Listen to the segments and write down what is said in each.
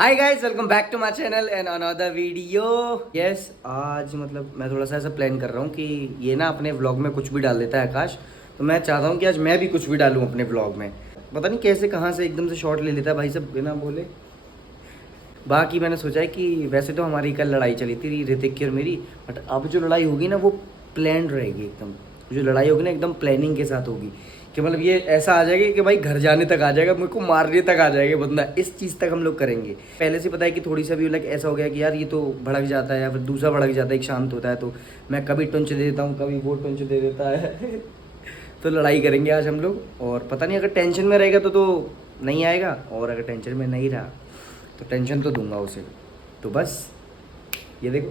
Hi guys, welcome back to my channel and another video. Yes, आज मतलब मैं थोड़ा सा ऐसा प्लान कर रहा हूँ कि ये ना अपने व्लॉग में कुछ भी डाल देता है आकाश। तो मैं चाहता हूँ कि आज मैं भी कुछ भी डालूँ अपने व्लॉग में। पता नहीं कैसे कहाँ से एकदम से शॉट ले लेता है भाई सब बिना बोले। बाकी मैंने सोचा है कि वैसे तो हमारी कल लड़ाई चली थी ऋतिक की और मेरी, बट अब जो लड़ाई होगी ना वो प्लान रहेगी एकदम। जो लड़ाई होगी ना एकदम प्लानिंग के साथ होगी कि मतलब ये ऐसा आ जाएगा कि भाई घर जाने तक आ जाएगा, मेरे को मारने तक आ जाएगा बंदा। इस चीज़ तक हम लोग करेंगे। पहले से पता है कि थोड़ी सा भी लाइक ऐसा हो गया कि यार ये तो भड़क जाता है या फिर दूसरा भड़क जाता है, एक शांत होता है, तो मैं कभी टुंच दे देता हूँ, कभी वो टुंच दे देता है। तो लड़ाई करेंगे आज हम लोग। और पता नहीं अगर टेंशन में रहेगा तो नहीं आएगा, और अगर टेंशन में नहीं रहा तो टेंशन तो दूंगा उसे। तो बस ये देखो,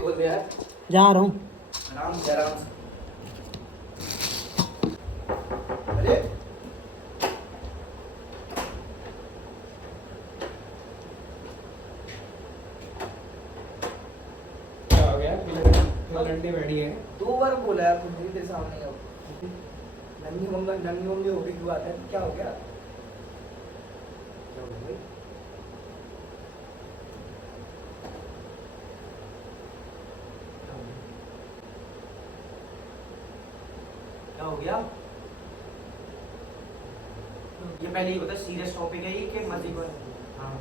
खोल दे यार। जा रहा हूँ। आराम से आराम से। अरे क्या हो गया? घंटे बैठी है। 2 बार बोला यार तुम तेरे सामने। अब नंगी मंगी हो गई, बात है। क्या हो गया? क्या हो गया भाई? क्या हो गया? ये पहले ही बता, सीरियस टॉपिक है ये कि मजे को? हाँ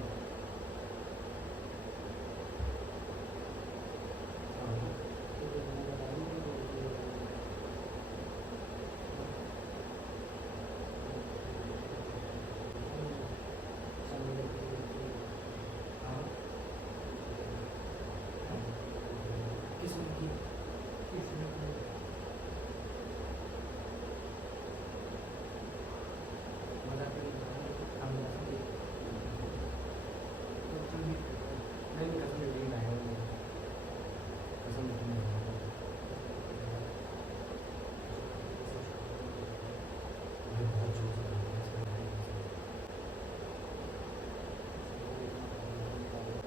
किसने की? मजाक नहीं कर रहा हूँ, हम मजाक नहीं। नहीं, कसम नहीं लाया हूँ। कसम नहीं लाया हूँ। ये बहुत जोर से बोल रहा है, इसमें नहीं है।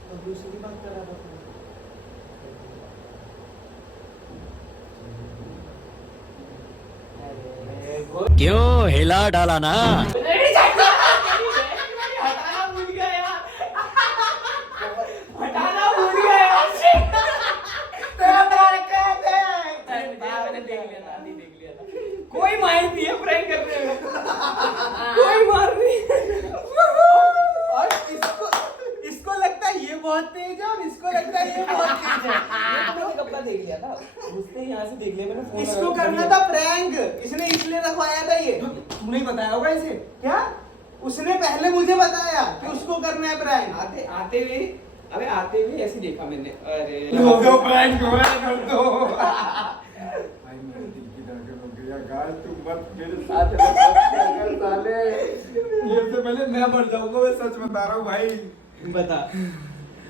तो दूसरी बात कर रहा था तू। अरे क्यों हिला डाला ना। हटाना भूल गया यार। हटाना भूल गया यार। मैंने देख लिया था, नहीं देख लिया था। कोई माइंड नहीं है प्रैंक करने में। कोई मार नहीं है। और इसको लगता है ये बहुत तेज है और इसको लगता है ये बहुत तेज है। ये तो मैंने कपड़ा देख लिया था। उसने यहाँ से देख लिया, मैंने फोन इसको करना था प्रैंक, इसने इसलिए रखवाया था ये। तूने ही बताया होगा इसे क्या? उसने पहले मुझे बताया कि उसको करना है प्रैंक। आते हुए, अबे आते हुए ऐसे देखा मैंने। अरे प्रैंक हो रहा है, कर दो। भाई मेरे दिल की धड़कन हो गई यार, गाइस तुम मत मेरे साथ ऐसा मत किया कर साले। ये से पहले मैं मर जाऊंगा, मैं सच बता रहा हूँ भाई। बता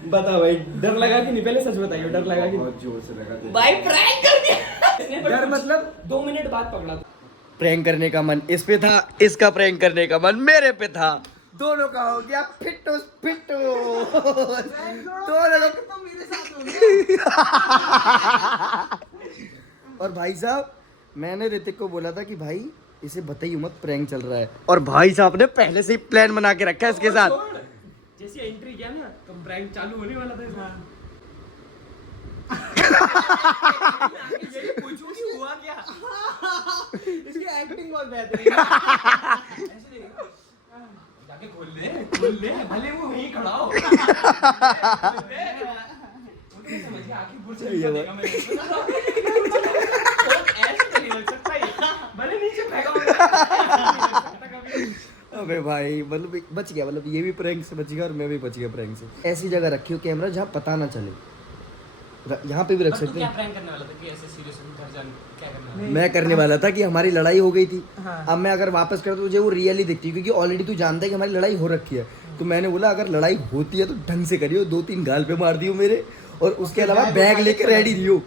भाई, डर लगा कि नहीं? पहले सच बताइए, डर लगा कि बहुत जोर से लगा था। भाई प्रैंक कर दिया। डर मतलब 2 मिनट बाद पकड़ा था। प्रैंक करने का मन इस पे था, इसका प्रैंक करने का मन मेरे पे था। दोनों का हो गया फिट्टू फिट्टू। दोनों का तो मेरे साथ हो गया। और भाई साहब, मैंने ऋतिक को बोला था कि भाई इसे बताइए मत प्रैंक चल रहा है, और भाई साहब ने पहले से ही प्लान बना के रखा है इसके साथ। जैसे एंट्री किया ना तो प्रैंक चालू होने वाला था इसमें। यही पूछूं कि हुआ क्या। इसकी एक्टिंग बहुत बेहतरीन है। ऐसे देखो, जाके खोल ले भले वो वहीं खड़ा हो। उतने समझ गया आखिर बुर्श नहीं देगा मैं। ऐसे तो नहीं लग सकता ये, भले नीचे फेंका होगा। अबे भाई मतलब बच गया, मतलब ये भी प्रैंक से बच गया और मैं भी बच गया प्रैंक से। ऐसी जगह रखियो कैमरा जहाँ पता ना चले, यहाँ पे भी रख सकते क्या हैं। प्रैंक करने वाला था कि ऐसे सीरियस घर जाने क्या करना है? मैं करने वाला था कि हमारी लड़ाई हो गई थी। हाँ। अब मैं अगर वापस करता तो तुझे वो रियली दिखती, क्योंकि ऑलरेडी तू जानता है कि हमारी लड़ाई हो रखी है। तो मैंने बोला अगर लड़ाई होती है तो ढंग से करियो, 2-3 गाल पे मार दियो मेरे, और उसके अलावा बैग लेके रेडी रहियो।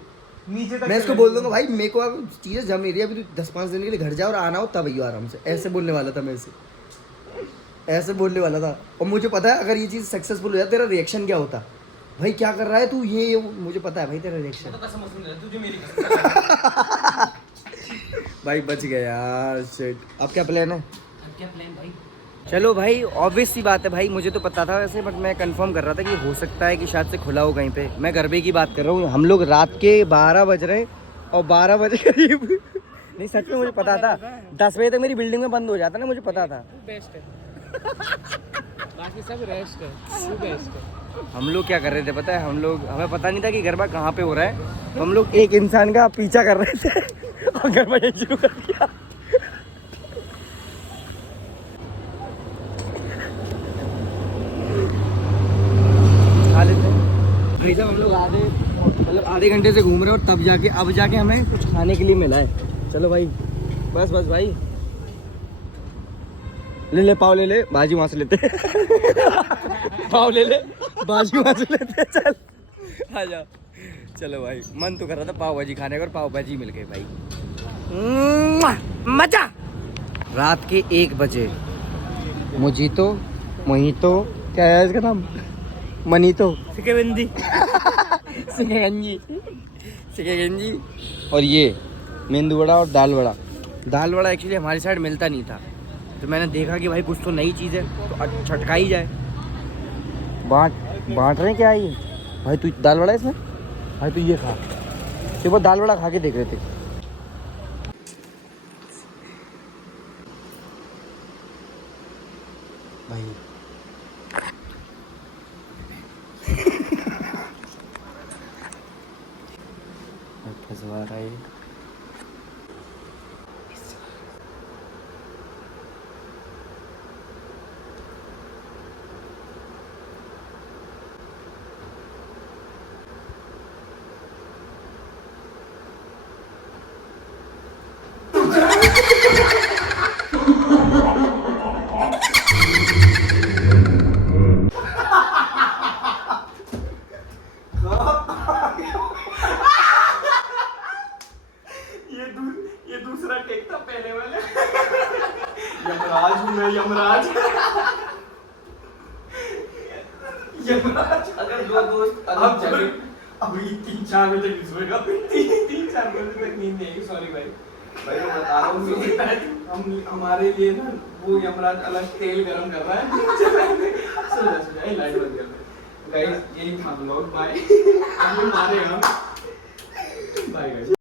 नीचे तक मैं इसको बोल दूंगा भाई मेरे को अब चीजें जम नहीं रही, अभी तू 10-5 दिन के लिए घर जा और आना हो तब आइयो आराम से। ऐसे बोलने वाला था मैं इसे, ऐसे बोलने वाला था। और मुझे पता है अगर ये चीज सक्सेसफुल हो जाए तेरा रिएक्शन क्या होता। भाई क्या कर रहा है तू, ये मुझे पता है भाई तेरा रिएक्शन। तो कसम सुन ले, तुझे मेरी कसम। भाई बच गया यार, शिट। अब क्या प्लान है? अब क्या प्लान भाई? चलो भाई, ऑब्वियस सी बात है भाई, मुझे तो पता था वैसे, बट मैं कंफर्म कर रहा था कि हो सकता है कि शायद से खुला हो कहीं पे। मैं गरबे की बात कर रहा हूँ, हम लोग रात के 12 बज रहे और 12 बजे करीब नहीं सच में मुझे पता था 10 बजे तक मेरी बिल्डिंग में बंद हो जाता ना, मुझे पता था। बेस्ट है, बाकी सब रेस्ट है, तू बेस्ट है। हम लोग क्या कर रहे थे पता है, हमें पता नहीं था कि गरबा कहाँ पे हो रहा है, तो हम लोग एक इंसान का पीछा कर रहे थे और गरबा शुरू कर दिया। खा लेते हैं भाई साहब, हम लोग आधे घंटे से घूम रहे हैं और तब जाके अब जाके हमें कुछ खाने के लिए मिला है। चलो भाई, बस भाई, ले पाव ले ले, भाजी वहाँ से लेते पाव ले ले, भाजी वहाँ से लेते, चल आ जा। चलो भाई, मन तो कर रहा था पाव भाजी खाने का और पाव भाजी मिल गई भाई, मजा। रात के 1 बजे मोजीतो क्या है इसका नाम, मनीतो, सिकेगंजी और ये मेंदू वड़ा और दाल वड़ा एक्चुअली हमारी साइड मिलता नहीं था, तो मैंने देखा कि भाई कुछ तो नई चीज़ है तो छटका ही जाए। बांट रहे क्या ये भाई, तू दाल वड़ा इसमें भाई, तू ये खा, तो वो दाल वड़ा खा के देख रहे थे भाई। फंसवा रहा है ये दूसरा टेक था पहले वाले। यमराज हूँ मैं, यमराज। अगर दो दोस्त अभी 3-4 बजे तक सोएगा, 3-4 बजे तक नींद नहीं आएगी। सॉरी भाई मैं बता रहा हूँ, हम हमारे लिए ना वो यमराज अलग तेल गरम कर रहा है। सो जा लाइट बंद कर दे गाइस, यही था व्लॉग, बाय। अभी मारे हम, बाय गाइस।